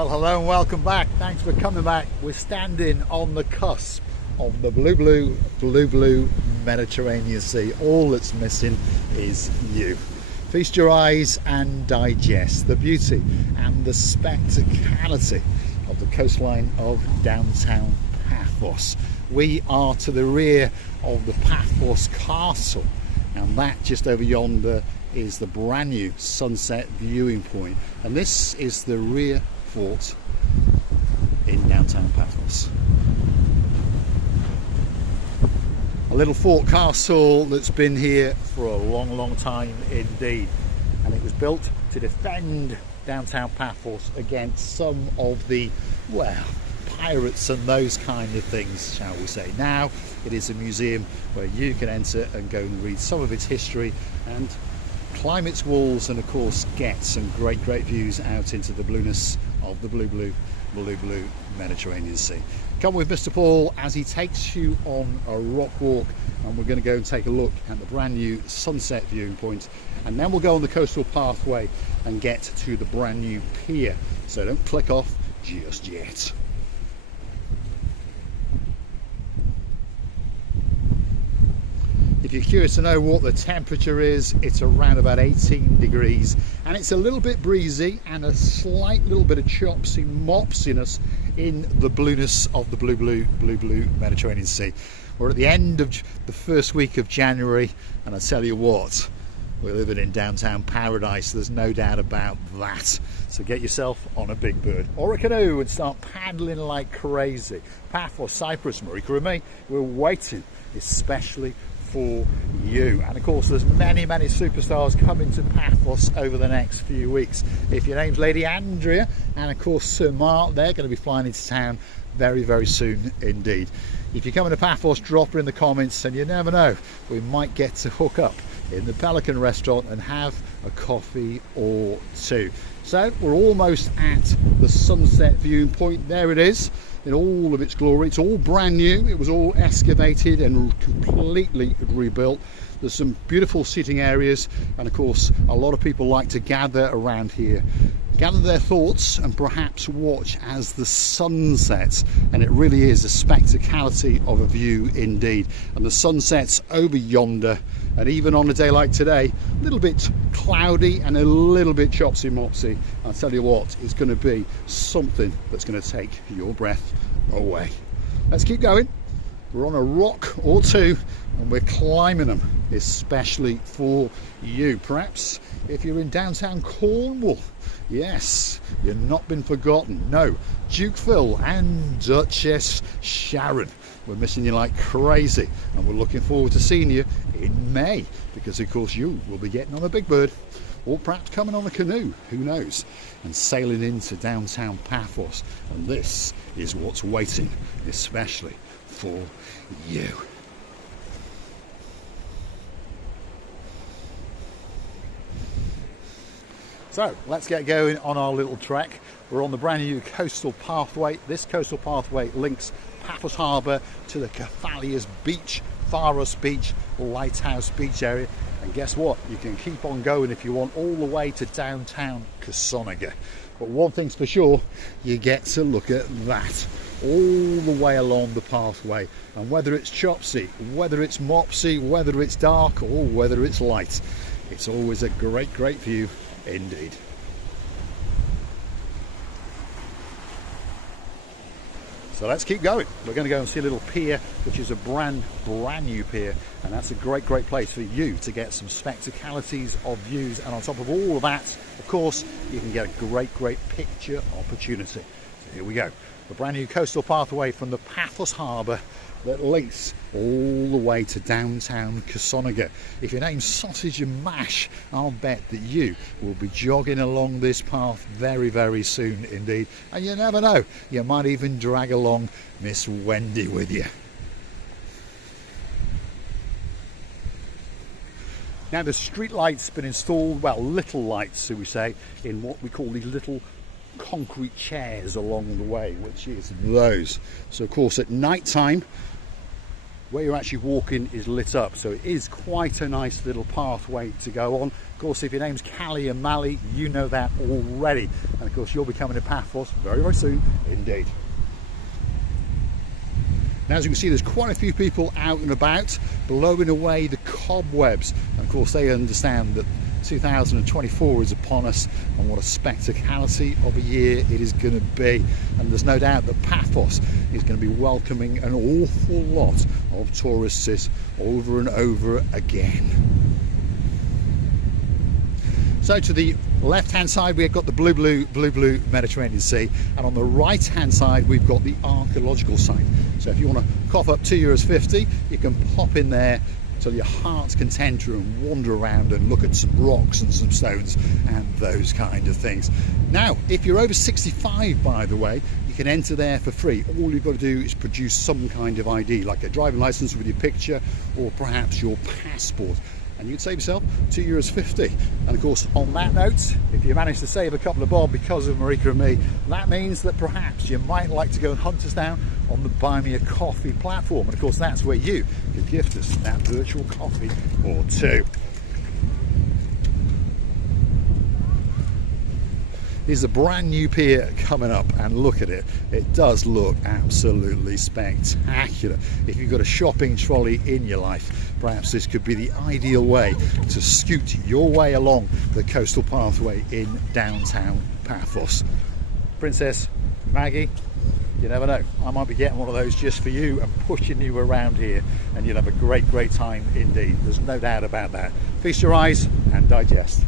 Well, hello and welcome back. Thanks for coming back. We're standing on the cusp of the blue Mediterranean Sea. All that's missing is you. Feast your eyes and digest the beauty and the spectacality of the coastline of downtown Paphos. We are to the rear of the Paphos Castle, and that just over yonder is the brand new sunset viewing point, and this is the rear fort in downtown Paphos. A little fort castle that's been here for a long time indeed, and it was built to defend downtown Paphos against some of the, well, pirates and those kind of things, shall we say. Now it is a museum where you can enter and go and read some of its history and climb its walls, and of course get some great views out into the blueness of the blue Mediterranean Sea. Come with Mr. Paul as he takes you on a rock walk, and we're going to go and take a look at the brand new sunset viewing point, and then we'll go on the coastal pathway and get to the brand new pier. So don't click off just yet. If you're curious to know what the temperature is, it's around about 18 degrees, and it's a little bit breezy and a slight little bit of chopsy mopsiness in the blueness of the blue Mediterranean Sea. We're at the end of the first week of January, and I tell you what, we're living in downtown paradise. There's no doubt about that. So get yourself on a big bird or a canoe and start paddling like crazy. Paphos, Cyprus, Marika and me, we're waiting especially for you. And of course there's many superstars coming to Paphos over the next few weeks. If your name's Lady Andrea and of course Sir Mark, they're going to be flying into town very soon indeed. If you're coming to Paphos, drop it in the comments, and you never know, we might get to hook up in the Pelican restaurant and have a coffee or two. So we're almost at the sunset viewing point. There it is in all of its glory. It's all brand new. It was all excavated and completely rebuilt. There's some beautiful seating areas, and of course a lot of people like to gather around here, gather their thoughts and perhaps watch as the sun sets, and it really is a spectacality of a view indeed. And the sun sets over yonder, and even on a day like today, a little bit cloudy and a little bit chopsy mopsy. I'll tell you what, it's going to be something that's going to take your breath away. Let's keep going. We're on a rock or two and we're climbing them especially for you. Perhaps if you're in downtown Cornwall, yes, you've not been forgotten. No, Duke Phil and Duchess Sharon, we're missing you like crazy, and we're looking forward to seeing you in May, because of course you will be getting on a big bird, or perhaps coming on a canoe, who knows, and sailing into downtown Paphos. And this is what's waiting especially for you. So let's get going on our little trek. We're on the brand new coastal pathway. This coastal pathway links Paphos Harbour to the Cephalias Beach, Pharos Beach, Lighthouse Beach area. And guess what? You can keep on going if you want all the way to downtown Kasonaga. But one thing's for sure, you get to look at that all the way along the pathway. And whether it's chopsy, whether it's mopsy, whether it's dark or whether it's light, it's always a great view indeed. So let's keep going. We're going to go and see a little pier, which is a brand new pier, and that's a great place for you to get some spectacalities of views. And on top of all of that, of course, you can get a great picture opportunity. So here we go, the brand new coastal pathway from the Paphos Harbour that links all the way to downtown Kasonaga. If your name's Sausage and Mash, I'll bet that you will be jogging along this path very soon indeed. And you never know, you might even drag along Miss Wendy with you. Now the street lights been installed, well, little lights, so we say, in what we call these little concrete chairs along the way, which is those. So of course at night time where you're actually walking is lit up, so it is quite a nice little pathway to go on. Of course, if your name's Callie and Mally, you know that already. And of course, you'll be coming to Paphos very, very soon indeed. Now, as you can see, there's quite a few people out and about, blowing away the cobwebs. And of course, they understand that 2024 is upon us, and what a spectacality of a year it is going to be. And there's no doubt that Paphos is going to be welcoming an awful lot of tourists over and over again. So to the left-hand side, we've got the blue Mediterranean Sea, and on the right-hand side, we've got the archaeological site. So if you want to cough up €2.50, you can pop in there till your heart's content and wander around and look at some rocks and some stones and those kind of things. Now, if you're over 65, by the way, you can enter there for free. All you've got to do is produce some kind of ID, like a driving license with your picture, or perhaps your passport, and you'd save yourself €2.50. And of course, on that note, if you manage to save a couple of bob because of Marika and me, that means that perhaps you might like to go and hunt us down on the Buy Me a Coffee platform. And of course, that's where you can gift us that virtual coffee or two. Here's a brand new pier coming up, and look at it. It does look absolutely spectacular. If you've got a shopping trolley in your life, perhaps this could be the ideal way to scoot your way along the coastal pathway in downtown Paphos. Princess Maggie, you never know, I might be getting one of those just for you and pushing you around here, and you'll have a great time indeed. There's no doubt about that. Feast your eyes and digest.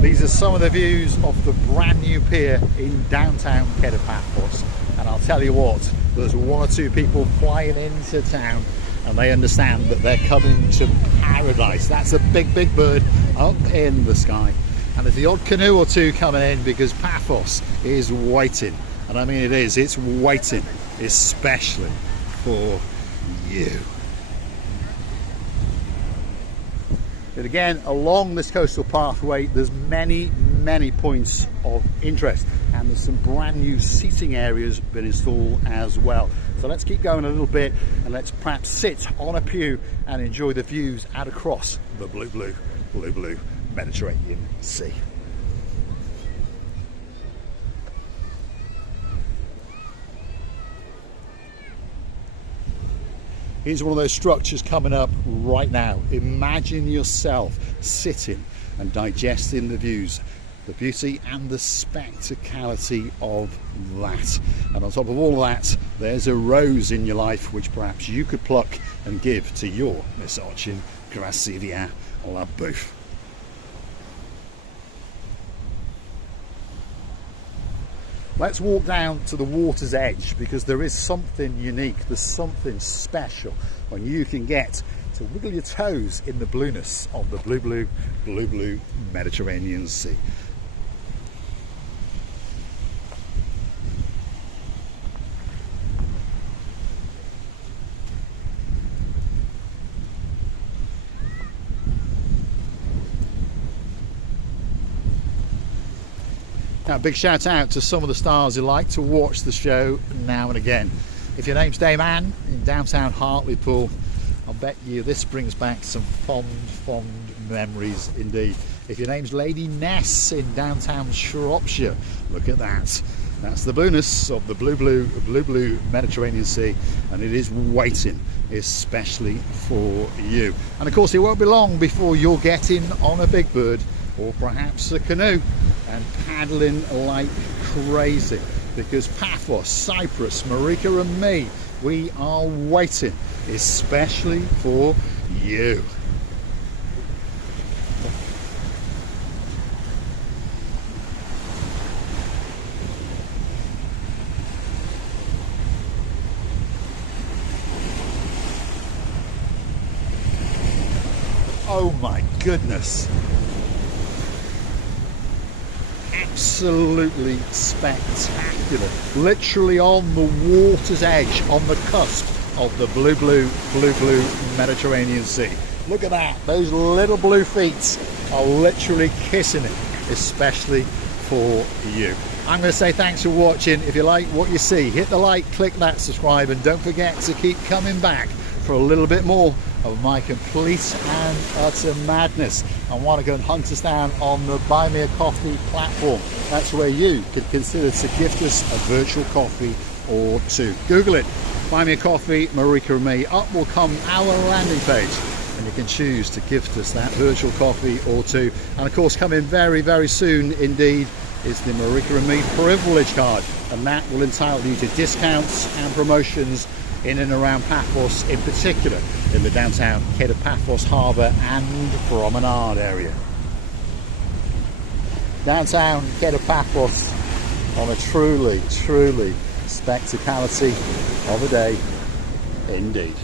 These are some of the views of the brand new pier in downtown Kato Paphos, and I'll tell you what, there's one or two people flying into town and they understand that they're coming to paradise. That's a big bird up in the sky, and there's the odd canoe or two coming in because Paphos is waiting, and I mean it's waiting especially for you. But again, along this coastal pathway, there's many points of interest, and there's some brand new seating areas been installed as well. So let's keep going a little bit, and let's perhaps sit on a pew and enjoy the views out across the blue Mediterranean Sea. Here's one of those structures coming up right now. Imagine yourself sitting and digesting the views, the beauty and the spectacality of that. And on top of all of that, there's a rose in your life which perhaps you could pluck and give to your misogyn. Gracidia la bouffe. Let's walk down to the water's edge, because there is something unique, there's something special when you can get to wiggle your toes in the blueness of the blue Mediterranean Sea. Now, a big shout out to some of the stars who like to watch the show now and again. If your name's Dame Anne in downtown Hartlepool, I'll bet you this brings back some fond memories indeed. If your name's Lady Ness in downtown Shropshire, look at that. That's the blueness of the blue Mediterranean Sea, and it is waiting especially for you. And of course, it won't be long before you're getting on a big bird, or perhaps a canoe, and paddling like crazy, because Paphos, Cyprus, Marika and me, we are waiting especially for you. Oh my goodness. Absolutely spectacular. Literally on the water's edge, on the cusp of the blue Mediterranean Sea. Look at that. Those little blue feet are literally kissing it, especially for you. I'm going to say thanks for watching. If you like what you see, hit the like, click that subscribe, and don't forget to keep coming back for a little bit more of my complete and utter madness. I want to go and hunt us down on the Buy Me a Coffee platform. That's where you could consider to gift us a virtual coffee or two. Google it, Buy Me a Coffee, Marika and me. Up will come our landing page, and you can choose to gift us that virtual coffee or two. And of course, coming very soon indeed is the Marika and me privilege card, and that will entitle you to discounts and promotions in and around Paphos, in particular in the downtown Kato Paphos Harbour and Promenade area. Downtown Kato Paphos on a truly spectacality of a day indeed.